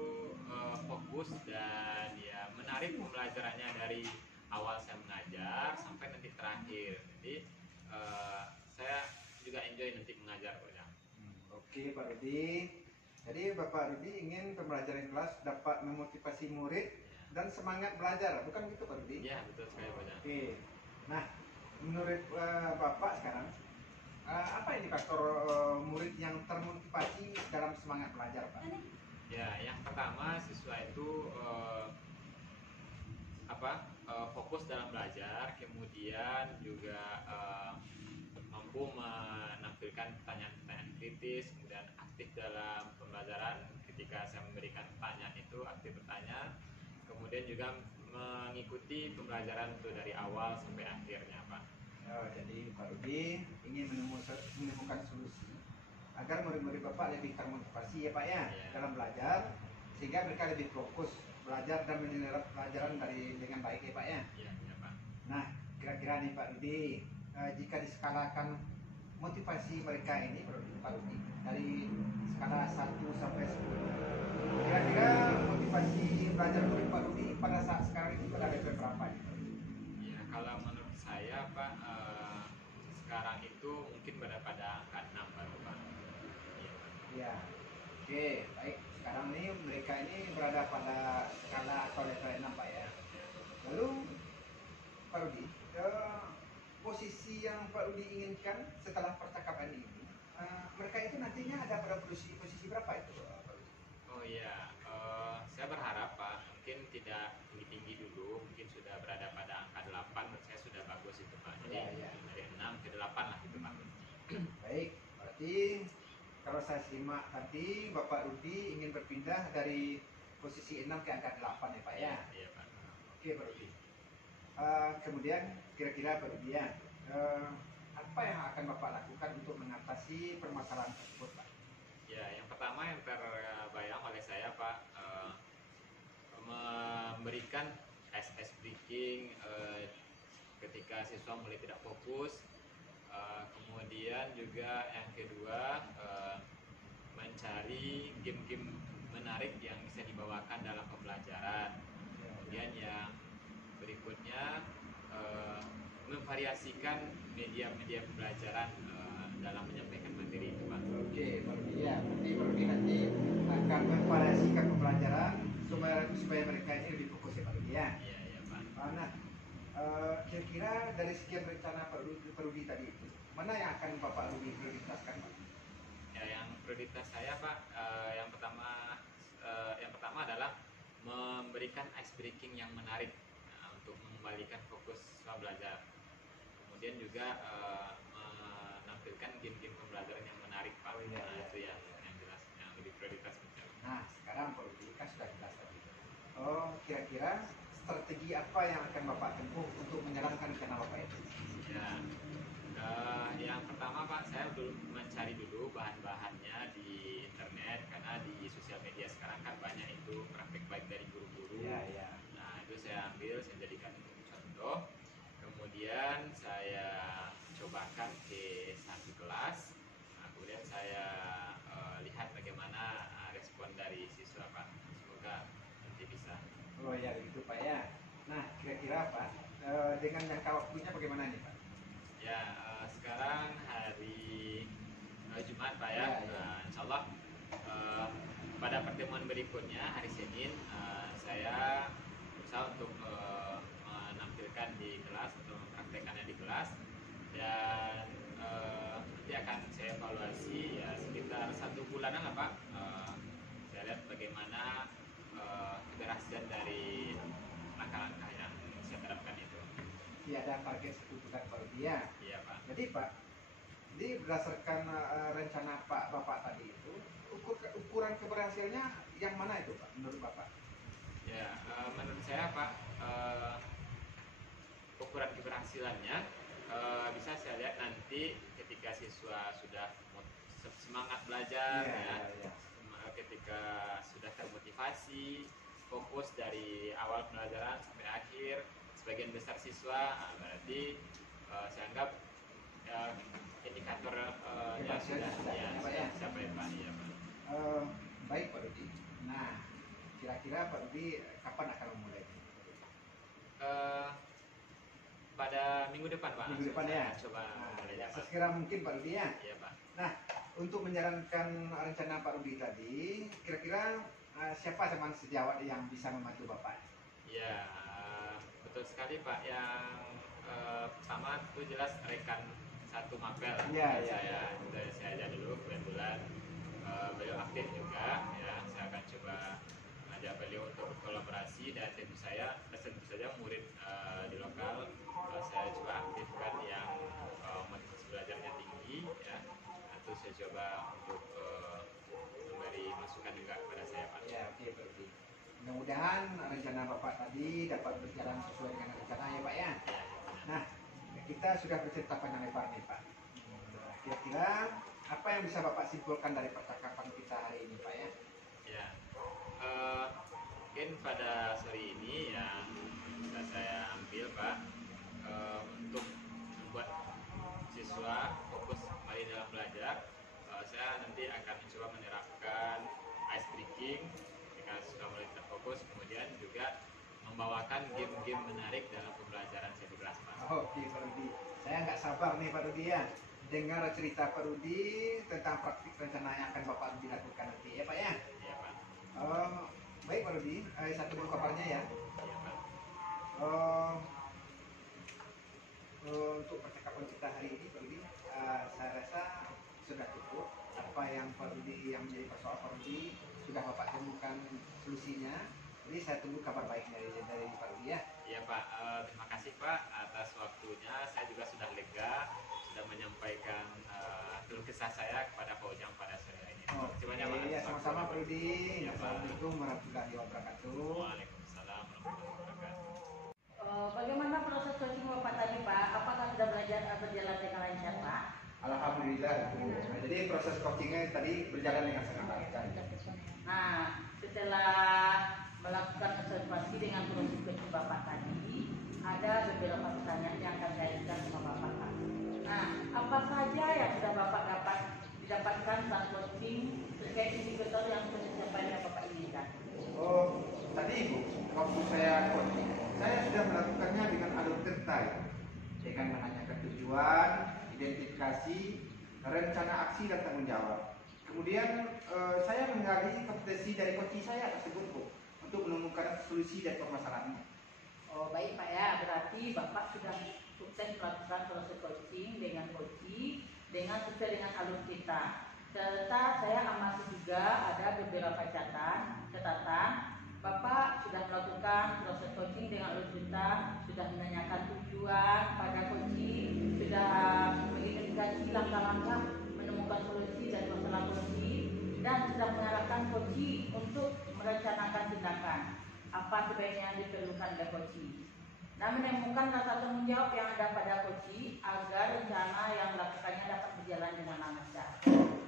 fokus dan ya menarik pembelajarannya dari awal saya mengajar sampai nanti terakhir. Jadi saya juga enjoy nanti mengajar banyak. Oke Pak Rudi. Jadi Bapak Rudi ingin pembelajaran kelas dapat memotivasi murid dan semangat belajar, bukan gitu Pak Rudi? Iya betul sekali banyak. Oke. Nah, menurut Bapak sekarang apa indikator murid yang termotivasi dalam semangat belajar, Pak? Ya, yang pertama siswa itu fokus dalam belajar, kemudian juga mampu menampilkan pertanyaan-pertanyaan kritis, kemudian aktif dalam pembelajaran. Ketika saya memberikan pertanyaan itu aktif bertanya, kemudian juga mengikuti pembelajaran itu dari awal sampai akhirnya, Pak. Oh, jadi Pak Rudi ingin menemukan solusi agar murid-murid Bapak lebih termotivasi ya Pak ya, Iya. dalam belajar, sehingga mereka lebih fokus belajar dan menyerap pelajaran dengan baik ya Pak ya. Iya, iya Pak. Nah, kira-kira nih Pak Rudi, jika diskalakan motivasi mereka ini Pak Rudi dari skala 1 sampai 10, kira-kira motivasi belajar murid Pak Rudi pada saat sekarang ini pada level berapa nih Pak Rudi? Ya, kalau menurut saya Pak, sekarang itu mungkin pada angka 6 baru Pak. Iya Pak. Ya, oke, baik. Sekarang ini mereka ini berada pada skala atau level 6 Pak ya. Lalu Pak Rudi, posisi yang Pak Rudi inginkan setelah percakapan ini, mereka itu nantinya ada pada posisi berapa itu Pak Rudi? Oh iya, saya berharap Pak, mungkin tidak tinggi-tinggi dulu, mungkin sudah berada pada angka 8, menurut saya sudah bagus itu Pak. Jadi Ya, ya. dari 6 ke 8 lah itu Pak. Baik, berarti kalau saya simak tadi Bapak Rudi ingin berpindah dari posisi 6 ke angka 8 ya Pak ya? Iya Pak. Oke Pak Rudi. Kemudian kira-kira Pak Rudi ya, apa yang akan Bapak lakukan untuk mengatasi permasalahan tersebut Pak? Ya, yang pertama yang terbayang oleh saya Pak, memberikan ice breaking ketika siswa mulai tidak fokus. Kemudian juga yang kedua, mencari game-game menarik yang bisa dibawakan dalam pembelajaran. Kemudian yang berikutnya, memvariasikan media-media pembelajaran dalam menyampaikan materi itu Pak. Oke Pak Rudi ya, berarti Pak Rudi nanti akan memvariasikan pembelajaran supaya mereka ini lebih fokus ya Pak Rudi ya. Iya, iya Pak. Nah, kira-kira dari sekian rencana Pak Rudi tadi itu, mana yang akan Bapak Rudi prioritaskan Pak? Ya, yang prioritas saya Pak, yang pertama adalah memberikan ice breaking yang menarik untuk mengembalikan fokus siswa belajar. kemudian juga menampilkan game-game pembelajaran yang menarik Pak. Oh, iya, Nah, iya. itu yang jelas, yang lebih prioritas mencari. Nah, sekarang Pak Rudi kan sudah jelas tadi. Oh, kira-kira strategi apa yang akan Bapak tempuh untuk menjalankan rencana Bapak itu? Ya, yang pertama Pak, saya dulu mencari dulu bahan-bahannya di internet, karena di sosial media sekarang kan banyak itu praktek baik dari guru-guru. Iya, iya. Nah, itu saya ambil, saya jadikan contoh. Kemudian saya cobakan ke satu kelas. Nah, kemudian saya lihat bagaimana respon dari siswa Pak. Semoga nanti bisa. Oh ya begitu Pak ya. Nah, kira-kira Pak, dengan jangka waktunya bagaimana nih Pak? Ya, sekarang hari Jumat Pak ya. Ya, ya. Insya Allah pada pertemuan berikutnya hari Senin saya berusaha untuk menampilkan di kelas atau mempraktekannya di kelas, dan nanti akan saya evaluasi ya sekitar 1 bulanan lah Pak. Saya lihat bagaimana keberhasilan dari langkah-langkah yang saya terapkan itu. Ya ada target 1 bulan Pak Rudi ya. Iya Pak. Jadi Pak, jadi berdasarkan rencana Pak Bapak tadi itu, ukuran keberhasilannya yang mana itu Pak menurut Bapak? Ya, menurut saya Pak, ukuran keberhasilannya bisa saya lihat nanti ketika siswa sudah semangat belajar, Iya. ketika sudah termotivasi, fokus dari awal pembelajaran sampai akhir, sebagian besar siswa, berarti saya anggap indikator Keberhasilannya sudah ya, Pak ya? sampai Pak. Iya Pak. Baik Pak Rudi. Nah, kira-kira Pak Rudi kapan akan memulai? Pada minggu depan Pak. Minggu depan Saya ya? coba memulainya Pak. Sesegera mungkin Pak Rudi ya. Iya Pak. Nah, untuk menjalankan rencana Pak Rudi tadi, kira-kira siapa teman sejawat yang bisa membantu Bapak? Ya, betul sekali Pak. Yang pertama itu jelas rekan satu mapel. Iya. Saya aja dulu, kebetulan beliau aktif juga. Ya, saya akan coba mengajak beliau untuk berkolaborasi, dan tentu saja murid di lokal saya coba aktifkan yang motivasi belajarnya tinggi. Ya, itu saya coba untuk memberi masukan juga kepada saya Pak. Ya, oke Pak Rudi. Mudah-mudahan rencana Bapak tadi dapat berjalan sesuai dengan rencana ya Pak ya. Nah, kita sudah bercerita panjang lebar nih Pak. Kira-kira apa yang bisa Bapak simpulkan dari percakapan kita hari ini Pak ya? Ya, mungkin pada sore ini yang bisa saya ambil Pak, untuk membuat siswa fokus kembali dalam belajar, saya nanti akan mencoba menerapkan ice breaking ketika sudah mulai terfokus, kemudian juga membawakan game-game menarik dalam pembelajaran saya di kelas Pak. Oke Pak Rudi, saya nggak sabar nih Pak Rudi ya, dengar cerita Pak Rudi tentang praktik rencana yang akan Bapak Rudi lakukan nanti ya Pak ya. Iya Pak. Baik Pak Rudi, satu dulu kabarnya ya. Iya Pak. Untuk percakapan kita hari ini Pak Rudi, saya rasa sudah cukup. Apa yang Pak Rudi, yang menjadi persoalan Pak Rudi sudah Bapak temukan solusinya. Jadi saya tunggu kabar baik dari Pak Rudi ya. Iya Pak, terima kasih Pak atas waktunya. Saya juga sudah lega, sudah menyampaikan keluh kesah saya kepada Pak Ujang pada sore ini. Terima kasih Pak. Iya, sama-sama Pak Rudi. Ya, Pak. Assalamualaikum warahmatullahi wabarakatuh. Waalaikumsalam warahmatullahi wabarakatuh. Bagaimana proses coaching Bapak tadi Pak? Apakah sudah berjalan dengan lancar Pak? Alhamdulillah Bu. Nah, jadi proses coachingnya tadi berjalan dengan sangat baik. Nah, setelah melakukan observasi dengan proses coaching Bapak tadi, ada beberapa pertanyaan yang akan saya ajukan sama Bapak Pak. Nah, apa saja yang sudah Bapak didapatkan saat coaching terkait indikator yang sudah disampaikan yang Bapak inginkan? Oh, tadi Bu, waktu saya coaching, saya sudah melakukannya dengan alur tertarik, dengan menanyakan tujuan, identifikasi, rencana aksi dan tanggung jawab. Kemudian saya menggali kompetensi dari coaching saya tersebut Bu, untuk menemukan solusi dan permasalahannya. Oh baik Pak ya, berarti Bapak sudah sukses melakukan proses coaching dengan sesuai dengan alur kita. Serta saya amati juga ada beberapa catatan Bapak sudah melakukan proses coaching dengan alur kita, sudah menanyakan tujuan pada coaching, sudah mengidentifikasi langkah-langkah menemukan solusi dan masalah coaching dan sudah mengarahkan coaching untuk merencanakan tindakan apa sebaiknya yang diperlukan oleh coaching. Nah, menemukan rasa tanggung jawab yang ada pada coaching agar rencana yang dilakukannya dapat berjalan dengan lancar.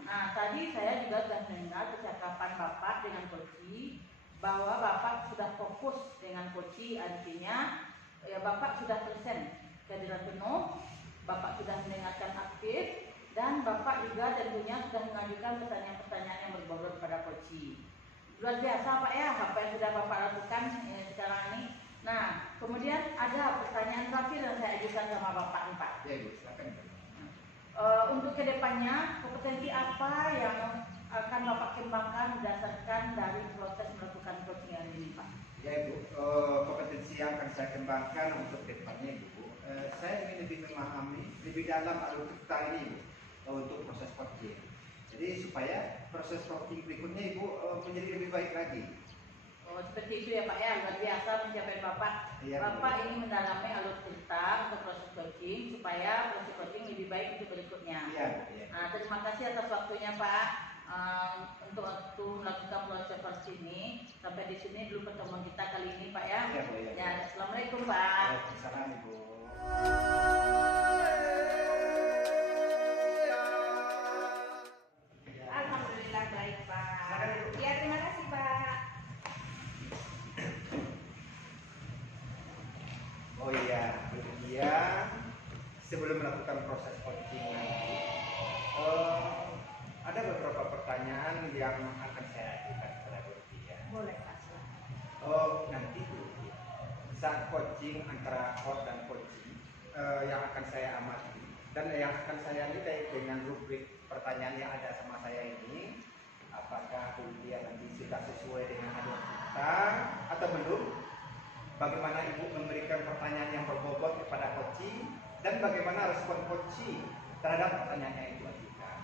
Nah, tadi saya juga sudah mendengar percakapan Bapak dengan coaching bahwa Bapak sudah fokus dengan coaching, artinya ya, Bapak sudah present kehadiran penuh, Bapak sudah mendengarkan aktif, dan Bapak juga tentunya sudah mengajukan pertanyaan-pertanyaan yang berbobot pada coaching. Luar biasa Pak ya, apa yang sudah Bapak lakukan sekarang ini. Nah, kemudian ada pertanyaan terakhir yang saya ajukan sama Bapak nih Pak. Ya Bu, silakan. Untuk kedepannya, kompetensi apa yang akan Bapak kembangkan berdasarkan dari proses melakukan coaching hari ini Pak? Ya Ibu, kompetensi yang akan saya kembangkan untuk depannya Ibu, saya ingin lebih memahami lebih dalam alur cerita ini Ibu, untuk proses coaching. Jadi supaya proses coaching berikutnya Ibu menjadi lebih baik lagi. Oh, seperti itu ya Pak ya, luar biasa pencapaian Bapak. Iya, Bapak Bu. ingin mendalami alur cerita untuk proses coaching supaya proses coaching lebih baik untuk berikutnya. Iya, Bu. Iya. Nah, terima kasih atas waktunya Pak untuk waktu melakukan proses coaching ini. Sampai di sini dulu pertemuan kita kali ini Pak ya. Iya, Bu. Iya. Ya, assalamualaikum Pak. Waalaikumsalam Ibu. Alhamdulillah baik Pak. Silakan, Ibu. Ya terima kasih Pak. Oh iya, kemudian sebelum melakukan proses coaching nanti, ada beberapa pertanyaan yang akan saya ajukan kepada Bu Tia. Boleh Pak. Silakan. Nanti Bu Tia, saat coaching antara coach dan coaching yang akan saya amati dan yang akan saya nilai dengan rubrik pertanyaan yang ada sama saya ini, apakah Bu Tia nanti sudah sesuai dengan alur kita atau belum? Bagaimana Ibu memberikan pertanyaan yang berbobot kepada coaching dan bagaimana respon coaching terhadap pertanyaan yang Ibu ajukan.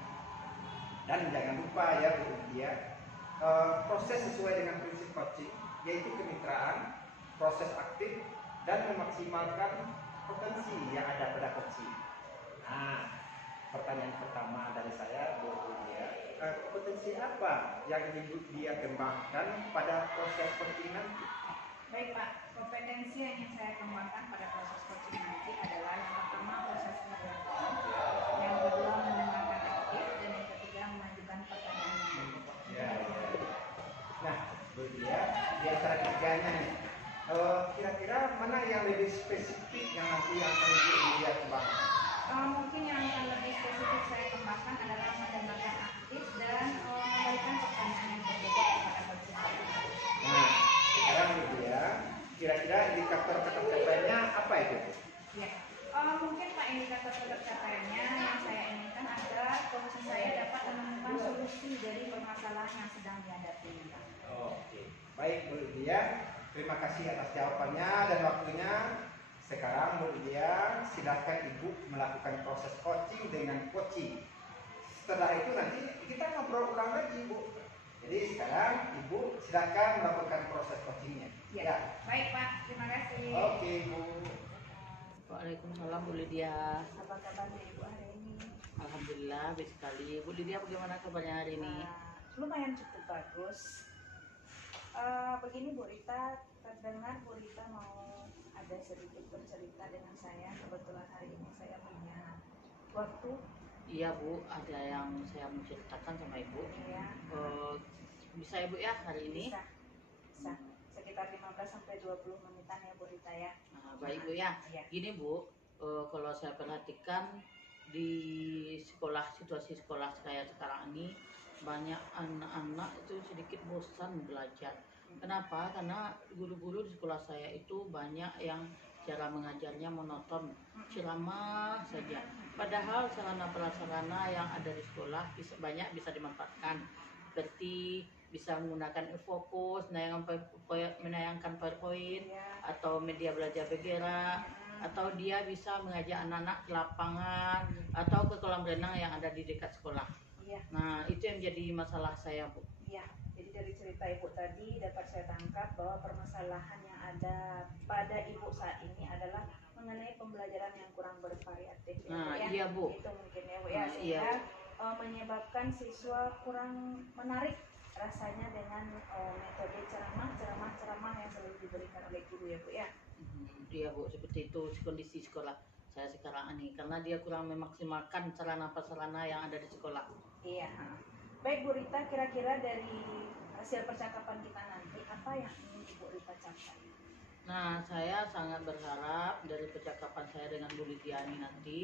Dan jangan lupa ya Bu Tia, proses sesuai dengan prinsip coaching yaitu kemitraan, proses aktif dan memaksimalkan potensi yang ada pada coaching. Nah, pertanyaan pertama dari saya Bu Tia, potensi apa yang Ibu Tia kembangkan pada proses coaching nanti? Baik Pak, kompetensi yang ingin saya kembangkan pada proses coaching nanti adalah yang pertama proses penjelasan, yang kedua mendengarkan aktif, dan yang ketiga mengajukan pertanyaan yang berbobot. Ya. Nah, Bu Tia, di antara tiganya nih, kira-kira mana yang lebih spesifik yang nanti yang akan Ibu Tia kembangkan? Mungkin yang akan lebih spesifik saya kembangkan adalah mendengarkan aktif dan memberikan pertanyaan yang berbobot kepada coaching. Nah, sekarang Bu Tia, kira-kira indikator ketercapaiannya apa itu? Ya, mungkin Pak indikator ketercapaiannya yang saya inginkan agar coaching saya dapat menemukan solusi dari permasalahan yang sedang dihadapi. Pak. Oke, baik Bu Tia, terima kasih atas jawabannya dan waktunya. Sekarang Bu Tia, silakan Ibu melakukan proses coaching dengan coaching. Setelah itu nanti kita ngobrol ulang lagi Bu. Jadi sekarang Ibu silakan melakukan proses coachingnya. Ya, baik Pak, terima kasih. Oke Bu. Waalaikumsalam Bu Lydia. Apa kabarnya Ibu hari ini? Alhamdulillah baik sekali. Bu Lydia bagaimana kabarnya hari ini? Lumayan cukup bagus. Begini Bu Rita, terdengar Bu Rita mau ada sedikit bercerita dengan saya. Kebetulan hari ini saya punya waktu. Iya Bu, ada yang saya mau ceritakan sama Ibu. Ya, Bisa Ibu ya hari ini? bisa. Sekitar 15 sampai 20 menitan ya Bu Rita ya. Nah, baik Bu ya. Ya. Gini Bu, kalau saya perhatikan di sekolah, situasi sekolah saya sekarang ini banyak anak-anak itu sedikit bosan belajar. Kenapa? Karena guru-guru di sekolah saya itu banyak yang cara mengajarnya monoton, ceramah saja. Padahal sarana prasarana yang ada di sekolah banyak bisa dimanfaatkan, seperti bisa menggunakan e-fokus, menayangkan PowerPoint, atau media belajar bergerak, atau dia bisa mengajak anak-anak ke lapangan atau ke kolam renang yang ada di dekat sekolah. Iya. Nah, itu yang jadi masalah saya Bu. Iya, jadi dari cerita Ibu tadi dapat saya tangkap bahwa permasalahan yang ada pada Ibu saat ini adalah mengenai pembelajaran yang kurang bervariatif ya, Nah, Bu, ya. iya, Bu. Itu mungkin ya, Bu, ya, Nah, sehingga iya. menyebabkan siswa kurang menarik rasanya dengan metode ceramah yang selalu diberikan oleh guru ya, Bu, ya. Iya, Bu, seperti itu kondisi sekolah saya sekarang ini karena dia kurang memaksimalkan sarana-prasarana yang ada di sekolah. Iya. Baik Bu Rita, kira-kira dari hasil percakapan kita nanti apa yang ingin Ibu Rita capai? Nah, saya sangat berharap dari percakapan saya dengan Bu Lydia ini nanti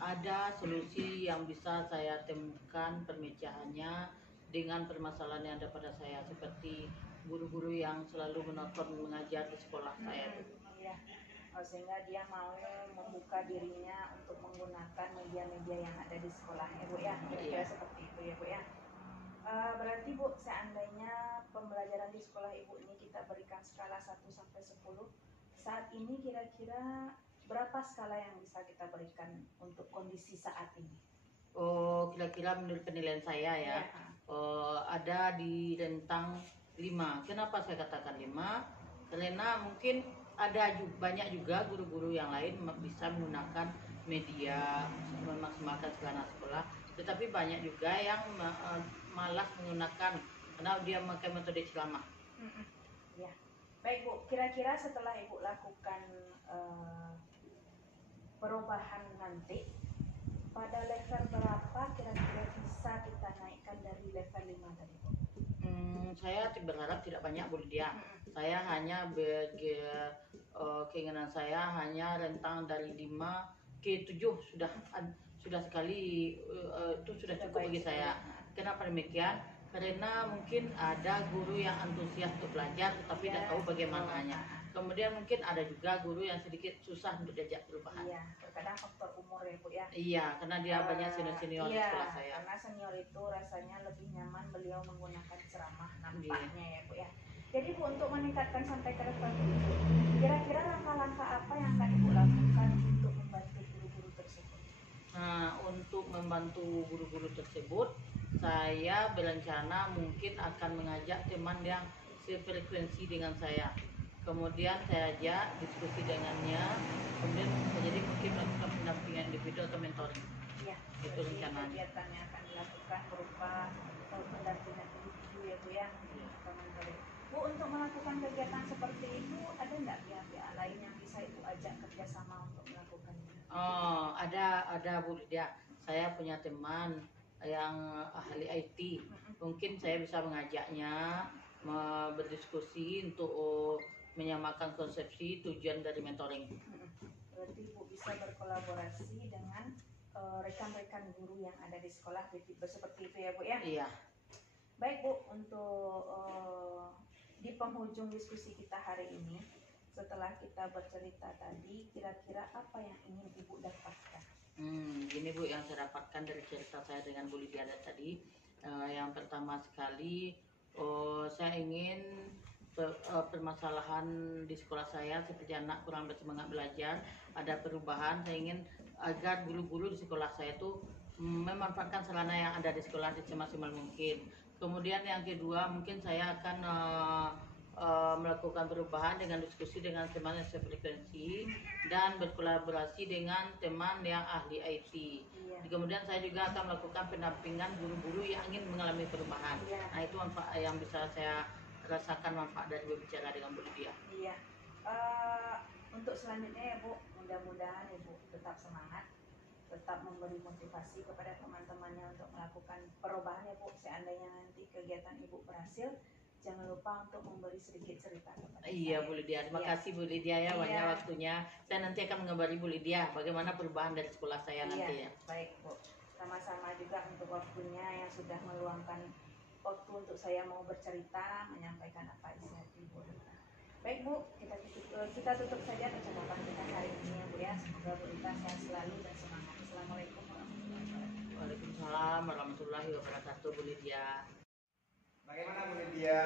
ada solusi yang bisa saya temukan pemecahannya dengan permasalahan yang ada pada saya seperti guru-guru yang selalu menonton mengajar di sekolah saya itu. Iya. Sehingga dia mau membuka dirinya untuk menggunakan media-media yang ada di sekolahnya, Bu, ya. Kira-kira Iya. seperti itu ya, Bu, ya. Berarti Bu, seandainya pembelajaran di sekolah Ibu ini kita berikan skala 1 sampai 10, saat ini kira-kira berapa skala yang bisa kita berikan untuk kondisi saat ini? Oh, kira-kira menurut penilaian saya ya, Iya. ada di rentang 5. Kenapa saya katakan 5? Karena mungkin ada banyak juga guru-guru yang lain bisa menggunakan media memaksimalkan sarana sekolah, tetapi banyak juga yang malas menggunakan karena dia memakai metode ceramah. Ya. Baik Bu, kira-kira setelah Ibu lakukan perubahan nanti, pada level berapa kira-kira bisa kita naikkan dari level 5 tadi Bu? Saya berharap tidak banyak Bu Lydia. Saya hanya keinginan saya hanya rentang dari 5 ke 7 sudah sekali, itu sudah cukup bagi saya. Kenapa demikian? Karena mungkin ada guru yang antusias untuk belajar tetapi tidak tahu bagaimananya. Kemudian mungkin ada juga guru yang sedikit susah untuk diajak perubahan. Iya, terkadang faktor umur ya Bu, ya. Iya, karena dia banyak senior-senior di sekolah saya. Karena senior itu rasanya lebih nyaman beliau menggunakan ceramah nampaknya ya Bu, ya. Jadi Bu, untuk meningkatkan sampai ke level 7, kira-kira langkah-langkah apa yang akan Ibu lakukan untuk membantu guru-guru tersebut? Nah, untuk membantu guru-guru tersebut, saya berencana mungkin akan mengajak teman yang sefrekuensi dengan saya. Kemudian saya ajak diskusi dengannya, kemudian jadi mungkin melakukan pendampingan individu atau mentoring. Iya, Itu rencananya. kegiatan yang akan dilakukan berupa pendampingan individu ya Bu, ya, atau mentoring. Bu, untuk melakukan kegiatan seperti itu ada nggak pihak-pihak lain yang bisa Ibu ajak kerjasama untuk melakukannya? Oh, ada Bu Lydia. Saya punya teman yang ahli IT. Mungkin saya bisa mengajaknya berdiskusi untuk menyamakan konsepsi tujuan dari mentoring. Berarti Ibu bisa berkolaborasi dengan rekan-rekan guru yang ada di sekolah seperti itu ya Bu, ya? Iya. Baik Bu, untuk di penghujung diskusi kita hari ini, setelah kita bercerita tadi, kira-kira apa yang ingin Ibu dapatkan? Gini Bu, yang saya dapatkan dari cerita saya dengan Bu Lydia tadi, yang pertama sekali, saya ingin permasalahan di sekolah saya seperti anak kurang bersemangat belajar, ada perubahan. Saya ingin agar guru-guru di sekolah saya itu memanfaatkan sarana yang ada di sekolah semaksimal mungkin. Kemudian yang kedua, mungkin saya akan melakukan perubahan dengan diskusi dengan teman yang sefrekuensi dan berkolaborasi dengan teman yang ahli IT. Kemudian saya juga akan melakukan pendampingan guru-guru yang ingin mengalami perubahan. Nah, itu manfaat yang bisa saya rasakan manfaat dari berbicara dengan Bu Lydia. Iya. Untuk selanjutnya ya Bu, mudah-mudahan Ibu tetap semangat, tetap memberi motivasi kepada teman-temannya untuk melakukan perubahan ya Bu. Seandainya nanti kegiatan Ibu berhasil, jangan lupa untuk memberi sedikit cerita kepada Iya saya. Bu Lydia, terima kasih Bu Lydia ya, banyak waktunya. Saya nanti akan mengabari Bu Lydia bagaimana perubahan dari sekolah saya nanti ya. Baik Bu, sama-sama juga untuk waktunya yang sudah meluangkan waktu untuk saya mau bercerita, menyampaikan apa isi hati Bu Rita. Baik Bu, kita tutup saja percakapan kita hari ini ya Bu, ya. Semoga Bu Rita sehat selalu dan semangat. Assalamualaikum warahmatullahi wabarakatuh. Waalaikumsalam warahmatullahi wabarakatuh Bu Lydia. Bagaimana Bu Lydia,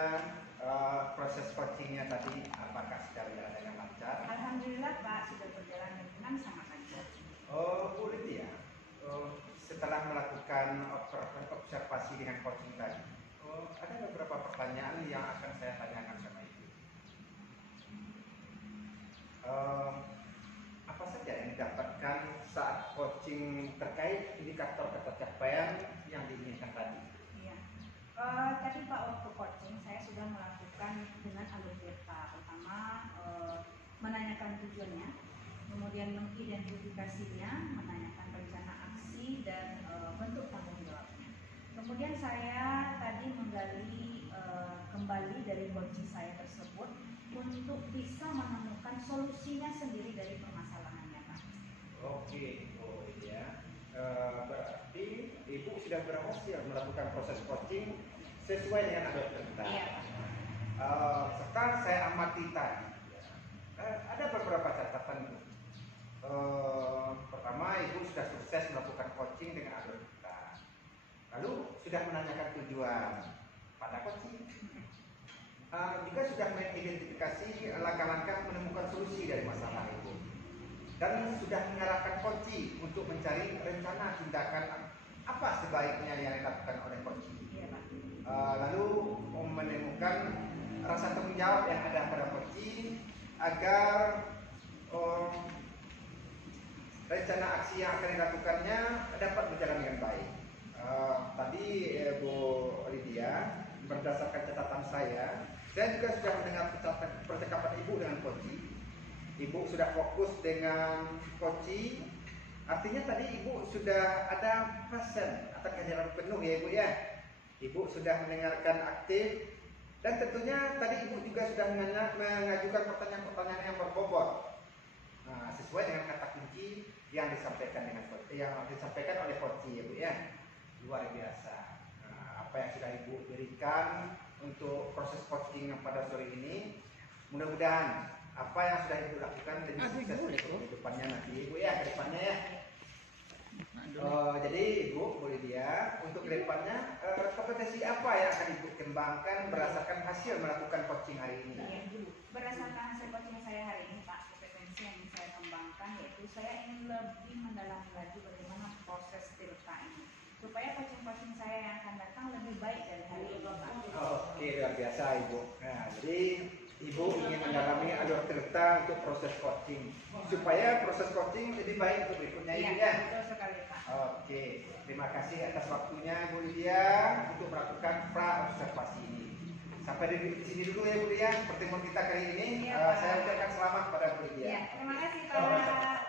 proses coachingnya tadi, apakah secara dengan lancar? Alhamdulillah Pak, sudah berjalan dengan sangat lancar. Bu Lydia, setelah melakukan observasi dengan coaching tadi, ada beberapa pertanyaan yang akan saya tanyakan sama Ibu. Apa didapatkan saat coaching terkait indikator pencapaian yang diinginkan tadi? Iya. Tadi Pak, waktu coaching saya sudah melakukan dengan alur cerita. Pertama menanyakan tujuannya, kemudian mengidentifikasinya, menanyakan rencana aksi dan bentuk tanggung jawabnya. Kemudian saya tadi menggali kembali dari coaching saya tersebut untuk bisa menemukan solusinya sendiri dari permasalahannya, Pak. Oke, oh iya. Berarti Ibu sudah berhasil melakukan proses coaching sesuai dengan alur cerita. Iya, Pak. Sekarang saya amati tadi, ada beberapa catatan Bu. Pertama, Ibu sudah sukses melakukan coaching dengan alur cerita. Lalu sudah menanyakan tujuan pada coaching. Juga sudah mengidentifikasi langkah-langkah menemukan solusi dari masalah itu, dan sudah mengarahkan coaching untuk mencari rencana tindakan apa sebaiknya yang dilakukan oleh coaching. Iya, Pak. Lalu menemukan rasa tanggung jawab yang ada pada coaching agar rencana aksi yang akan dilakukannya dapat berjalan dengan baik. Tadi Bu Lydia, berdasarkan catatan saya juga sudah mendengar percakapan Ibu dengan coaching. Ibu sudah fokus dengan coaching, artinya tadi Ibu sudah ada passion atau kehadiran penuh ya Ibu ya. Ibu sudah mendengarkan aktif, dan tentunya tadi Ibu juga sudah mengajukan pertanyaan-pertanyaan yang berbobot. Nah, sesuai dengan kata kunci yang disampaikan oleh coaching ya Bu ya. Luar biasa. Apa yang sudah Ibu berikan untuk proses coaching yang pada sore ini, mudah-mudahan apa yang sudah Ibu lakukan lebih sukses untuk kehidupannya nanti Ibu ya, ke depannya ya. Jadi Ibu boleh dia untuk kedepannya kompetensi apa yang akan Ibu kembangkan berdasarkan hasil melakukan coaching hari ini? Iya, berdasarkan hasil coaching saya hari ini Pak, kompetensi yang ingin saya kembangkan yaitu saya ingin lebih mendalami lagi bagaimana proses cerita ini, supaya coaching-coaching saya yang akan datang lebih baik dari hari ini Pak. Oke, luar biasa Ibu. Nah, jadi Ibu ingin mendalami alur cerita untuk proses coaching, supaya proses coaching lebih baik untuk berikutnya Iya, Ibu ya. betul sekali Pak. Oke, terima kasih atas waktunya Bu Lydia untuk melakukan pra-observasi ini. Sampai di sini dulu ya Bu Lydia pertemuan kita kali ini. Iya, Pak. Saya ucapkan selamat pada Bu Lydia. Iya, terima kasih Sama-sama. Pak.